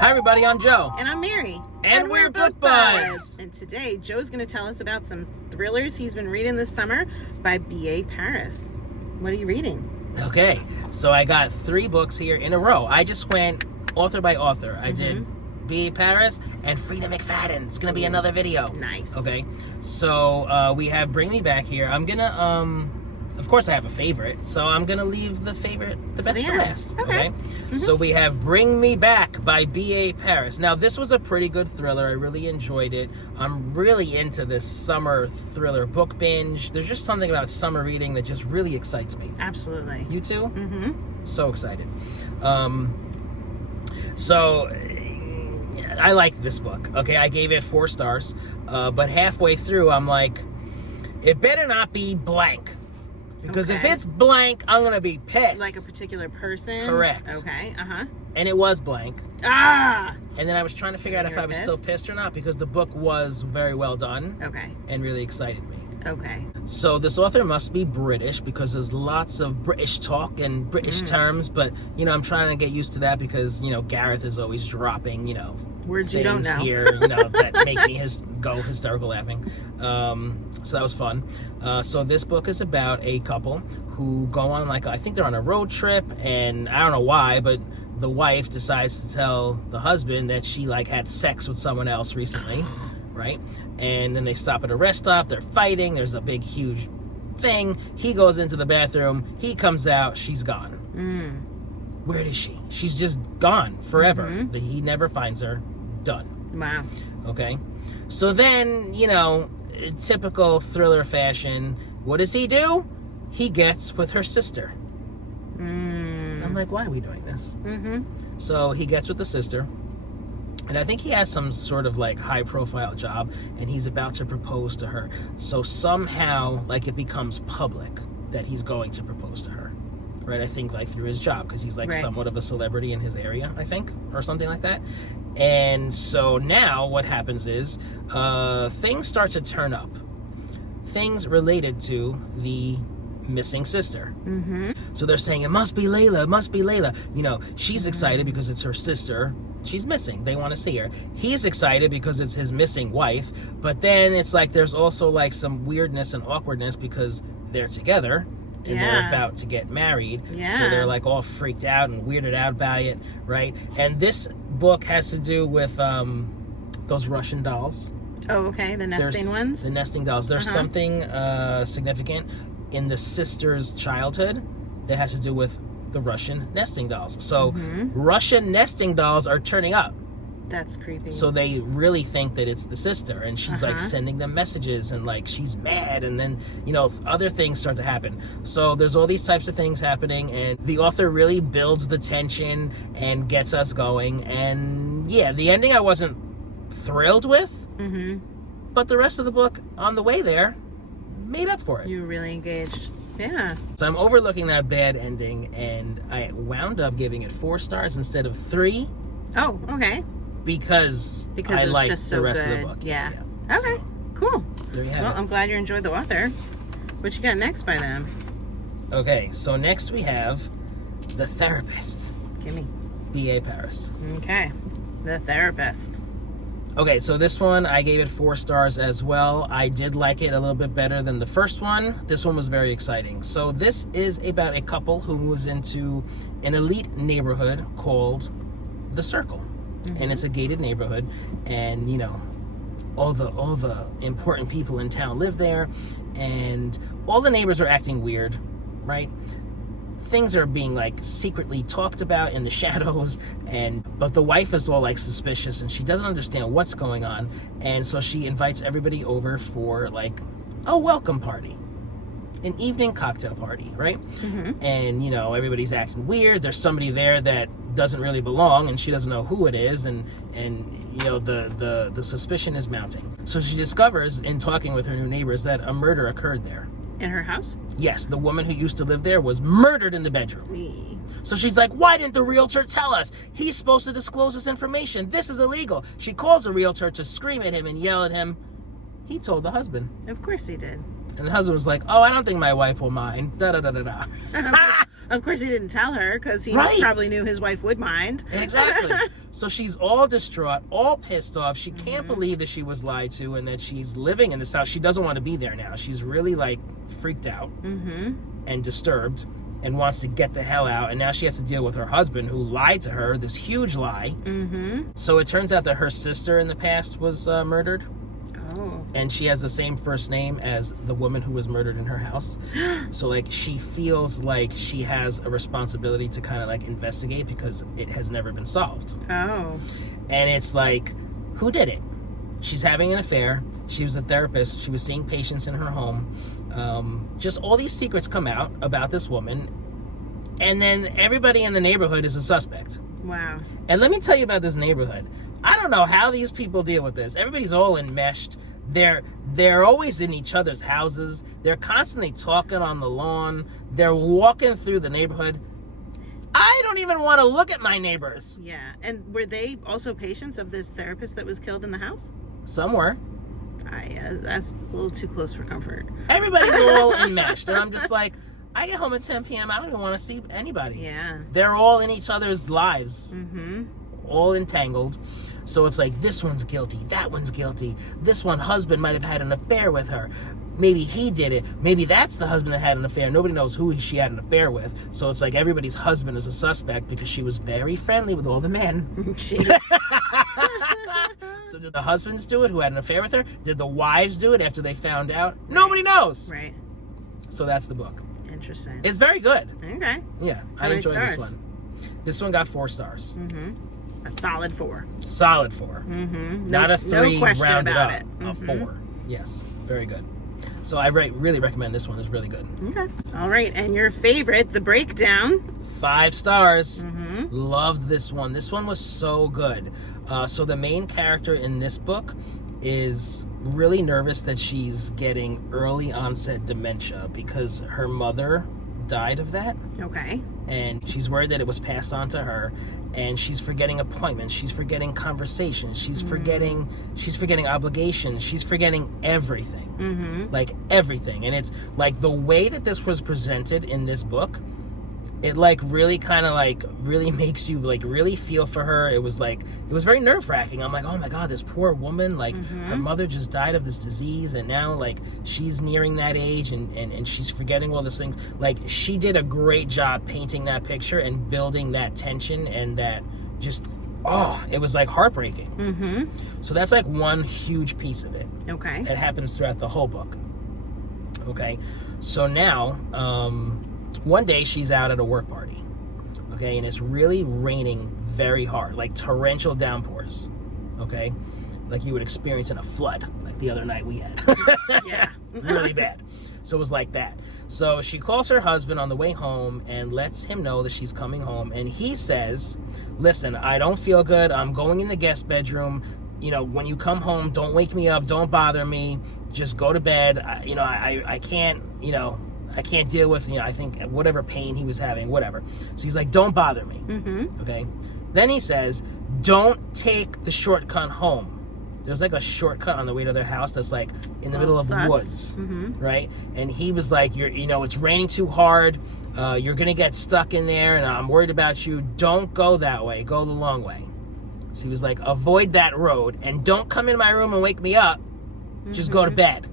Hi everybody, I'm Joe. And I'm Mary. And we're Book Buds. And today, Joe's going to tell us about some thrillers he's been reading this summer by B.A. Paris. What are you reading? Okay, so I got 3 books here in a row. I just went author by author. I did B.A. Paris and Frida McFadden. It's going to be another video. Nice. Okay, so we have Bring Me Back here. I'm going to, of course I have a favorite, so I'm going to leave the best for last. Okay? So we have Bring Me Back by B.A. Paris. Now, this was a pretty good thriller. I really enjoyed it. I'm really into this summer thriller book binge. There's just something about summer reading that just really excites me. Absolutely. You too? Mm-hmm. So excited. So I liked this book. Okay, I gave it 4 stars, but halfway through, I'm like, it better not be blank. Because if it's blank, I'm going to be pissed. Like a particular person? Correct. Okay, And it was blank. Ah! And then I was trying to figure out if I was still pissed or not, because the book was very well done. Okay. And really excited me. Okay. So this author must be British, because there's lots of British talk and British terms, but, you know, I'm trying to get used to that because, you know, Gareth is always dropping, you know, words things you don't know here, you know, that make me go hysterical laughing. So that was fun. So this book is about a couple who go on, like, I think they're on a road trip, and I don't know why, but the wife decides to tell the husband that she, like, had sex with someone else recently, right? And then they stop at a rest stop, they're fighting, there's a big, huge thing. He goes into the bathroom, he comes out, she's gone. Where is she? She's just gone forever. He never finds her. Done. Wow. Okay. So then, you know, typical thriller fashion, what does he do? He gets with her sister. I'm like, why are we doing this? So he gets with the sister, and I think he has some sort of like high profile job, and he's about to propose to her. So somehow, like, it becomes public that he's going to propose to her. Right, I think like through his job, because he's like somewhat of a celebrity in his area, I think, or something like that. And so now what happens is things start to turn up. Things related to the missing sister. So they're saying, it must be Layla, it must be Layla. You know, she's excited because it's her sister. She's missing. They want to see her. He's excited because it's his missing wife. But then it's like there's also like some weirdness and awkwardness because they're together. And they're about to get married, so they're like all freaked out and weirded out about it, right? And this book has to do with those Russian dolls. Oh, okay, the nesting ones? The nesting dolls. There's something significant in the sister's childhood that has to do with the Russian nesting dolls. So Russian nesting dolls are turning up. That's creepy. So they really think that it's the sister, and she's like sending them messages, and like she's mad, and then, you know, other things start to happen. So there's all these types of things happening, and the author really builds the tension and gets us going. And yeah, the ending I wasn't thrilled with, but the rest of the book on the way there made up for it. You were really engaged. Yeah. So I'm overlooking that bad ending, and I wound up giving it 4 stars instead of 3. Oh, okay. Because I like the rest of the book. Yeah. Okay, so, cool. There you have Well, it. I'm glad you enjoyed the author. What you got next by them? Okay, so next we have The Therapist. Gimme. B.A. Paris. Okay. The Therapist. Okay, so this one, I gave it 4 stars as well. I did like it a little bit better than the first one. This one was very exciting. So this is about a couple who moves into an elite neighborhood called The Circle. And it's a gated neighborhood, and, you know, all the important people in town live there, and all the neighbors are acting weird, right? Things are being like secretly talked about in the shadows, but the wife is all like suspicious, and she doesn't understand what's going on, and so she invites everybody over for like a welcome party, an evening cocktail party, right? And, you know, everybody's acting weird. There's somebody there that doesn't really belong, and she doesn't know who it is, and you know, the suspicion is mounting. So she discovers in talking with her new neighbors that a murder occurred there. In her house? Yes, the woman who used to live there was murdered in the bedroom. So she's like, why didn't the realtor tell us? He's supposed to disclose this information. This is illegal. She calls the realtor to scream at him and yell at him. He told the husband. Of course he did. And the husband was like, oh, I don't think my wife will mind. Da da da da da. Of course, he didn't tell her because he Right. probably knew his wife would mind. Exactly. So she's all distraught, all pissed off. She can't believe that she was lied to and that she's living in this house. She doesn't want to be there now. She's really like freaked out and disturbed and wants to get the hell out. And now she has to deal with her husband who lied to her, this huge lie. So it turns out that her sister in the past was murdered. Oh. And she has the same first name as the woman who was murdered in her house. So like she feels like she has a responsibility to kind of like investigate because it has never been solved. Oh. And it's like, who did it? She's having an affair. She was a therapist. She was seeing patients in her home. Just all these secrets come out about this woman. And then everybody in the neighborhood is a suspect. Wow. And let me tell you about this neighborhood. I don't know how these people deal with this. Everybody's all enmeshed. They're always in each other's houses. They're constantly talking on the lawn. They're walking through the neighborhood. I don't even want to look at my neighbors. Yeah. And were they also patients of this therapist that was killed in the house? Somewhere. That's a little too close for comfort. Everybody's all enmeshed. And I'm just like, I get home at 10 p.m. I don't even want to see anybody. Yeah. They're all in each other's lives. Mm-hmm. All entangled. So it's like, this one's guilty, that one's guilty. This one husband might have had an affair with her. Maybe he did it. Maybe that's the husband that had an affair. Nobody knows who she had an affair with. So it's like everybody's husband is a suspect because she was very friendly with all the men. So did the husbands do it who had an affair with her? Did the wives do it after they found out? Nobody knows. Right. So that's the book. Interesting. It's very good. Okay. Yeah, How I many enjoyed stars? this one. This one got 4 stars. A solid 4. Solid 4. Not a 3 no question rounded about up. it. A 4. Yes, very good. So I really recommend this one. It's really good. Okay. All right. And your favorite, The Breakdown. 5 stars. Loved this one. This one was so good. So the main character in this book is really nervous that she's getting early onset dementia because her mother died of that. Okay. And she's worried that it was passed on to her, and she's forgetting appointments, she's forgetting conversations, she's forgetting obligations, she's forgetting everything. Like everything. And it's like the way that this was presented in this book, it like really kind of like really makes you like really feel for her. It was very nerve-wracking. I'm like, oh my god, this poor woman, like her mother just died of this disease, and now like she's nearing that age and she's forgetting all these things. Like she did a great job painting that picture and building that tension, and that just it was like heartbreaking. So that's like one huge piece of it. Okay. It happens throughout the whole book. Okay, so now one day she's out at a work party, okay, and it's really raining very hard, like torrential downpours, okay, like you would experience in a flood, like the other night we had. Yeah. Really bad. So it was like that. So she calls her husband on the way home and lets him know that she's coming home, and he says, listen, I don't feel good, I'm going in the guest bedroom, you know, when you come home, don't wake me up, don't bother me, just go to bed. I can't, I can't deal with, I think whatever pain he was having, whatever. So he's like, don't bother me. Okay. Then he says, don't take the shortcut home. There's like a shortcut on the way to their house that's like in the middle of the woods, right? And he was like, it's raining too hard. You're going to get stuck in there, and I'm worried about you. Don't go that way. Go the long way. So he was like, avoid that road, and don't come in my room and wake me up. Just go to bed.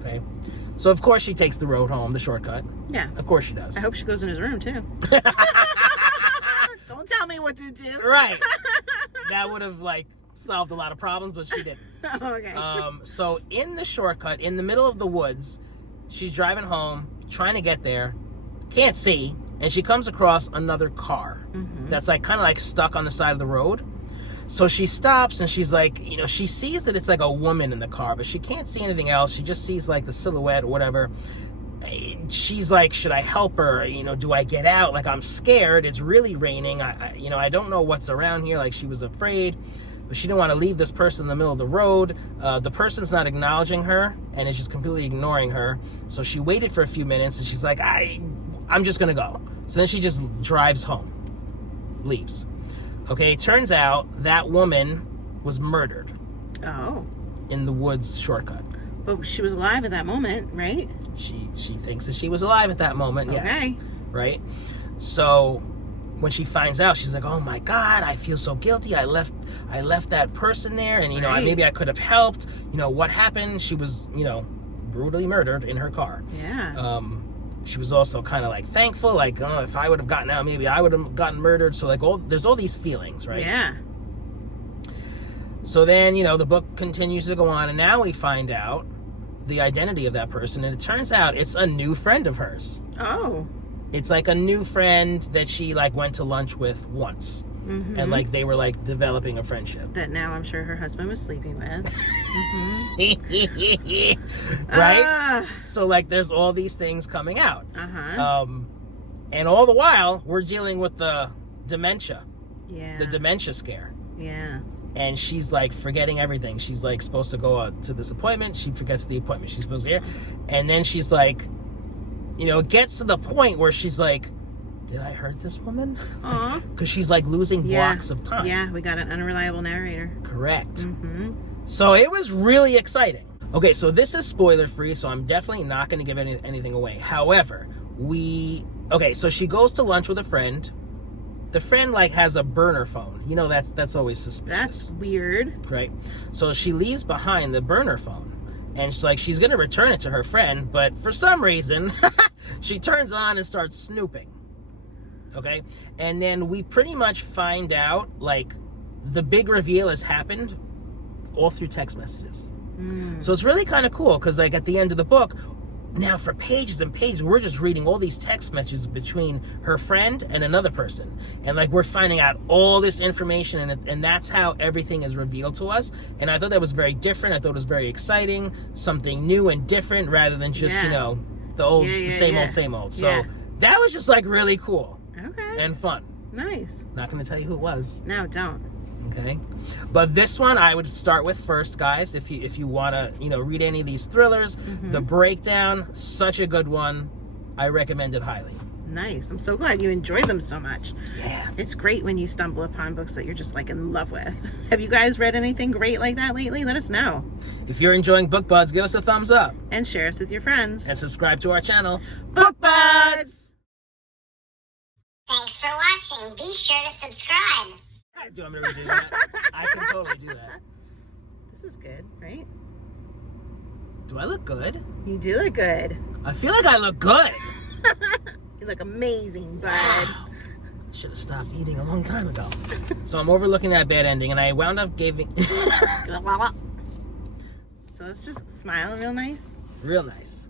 Okay. So, of course, she takes the road home, the shortcut. Yeah. Of course she does. I hope she goes in his room, too. Don't tell me what to do. Right. That would have, solved a lot of problems, but she didn't. Okay. So, in the shortcut, in the middle of the woods, she's driving home, trying to get there, can't see, and she comes across another car that's, kind of stuck on the side of the road. So she stops and she's like, she sees that it's like a woman in the car, but she can't see anything else. She just sees the silhouette or whatever. She's like, should I help her? Do I get out? I'm scared. It's really raining. I don't know what's around here. She was afraid, but she didn't want to leave this person in the middle of the road. The person's not acknowledging her and is just completely ignoring her. So she waited for a few minutes and she's like, I'm just going to go. So then she just drives home, leaves. Okay, turns out that woman was murdered. Oh. In the woods shortcut. But she was alive at that moment, right? She thinks that she was alive at that moment, yes. Okay. right? So when she finds out, she's like, oh my God, I feel so guilty. I left that person there, and, you know, Right. maybe I could have helped. You know, what happened? She was, you know, brutally murdered in her car. Yeah. She was also kind of like thankful, like, oh, if I would have gotten out, maybe I would have gotten murdered. So like, there's all these feelings, right? Yeah. So then, you know, the book continues to go on, and now we find out the identity of that person, and it turns out it's a new friend of hers. Oh. It's like a new friend that she like went to lunch with once, and like they were like developing a friendship. That now I'm sure her husband was sleeping with. Right? So like there's all these things coming out. And all the while we're dealing with the dementia. Yeah. The dementia scare. Yeah. And she's like forgetting everything. She's like supposed to go to this appointment. She forgets the appointment. She's supposed to hear. And then she's like, you know, it gets to the point where she's like, did I hurt this woman? Aw. Because she's like losing blocks of time. Yeah, we got an unreliable narrator. Correct. So it was really exciting. Okay, so this is spoiler free, so I'm definitely not going to give anything away. However, so she goes to lunch with a friend. The friend like has a burner phone. You know, that's always suspicious. That's weird. Right? So she leaves behind the burner phone. And she's going to return it to her friend, but for some reason, she turns on and starts snooping. Okay? And then we pretty much find out, like, the big reveal has happened all through text messages. So it's really kind of cool, because, like, at the end of the book, now for pages and pages, we're just reading all these text messages between her friend and another person. And, like, we're finding out all this information, and that's how everything is revealed to us. And I thought that was very different. I thought it was very exciting, something new and different, rather than just, you know, the old, same old. So that was just, like, really cool. Okay. And fun. Nice. Not going to tell you who it was. No, don't. Okay, but this one I would start with first, guys. If you want to, you know, read any of these thrillers, the breakdown, such a good one. I recommend it highly. Nice. I'm so glad you enjoyed them so much. Yeah. It's great when you stumble upon books that you're just like in love with. Have you guys read anything great like that lately? Let us know. If you're enjoying Book Buds, give us a thumbs up. And share us with your friends. And subscribe to our channel, Book Buds! Thanks for watching. Be sure to subscribe. Do you want me to redo that? I can totally do that. This is good, right? Do I look good? You do look good. I feel like I look good. You look amazing, bud. Should have stopped eating a long time ago. So I'm overlooking that bad ending, and I wound up giving... So let's just smile real nice. Real nice.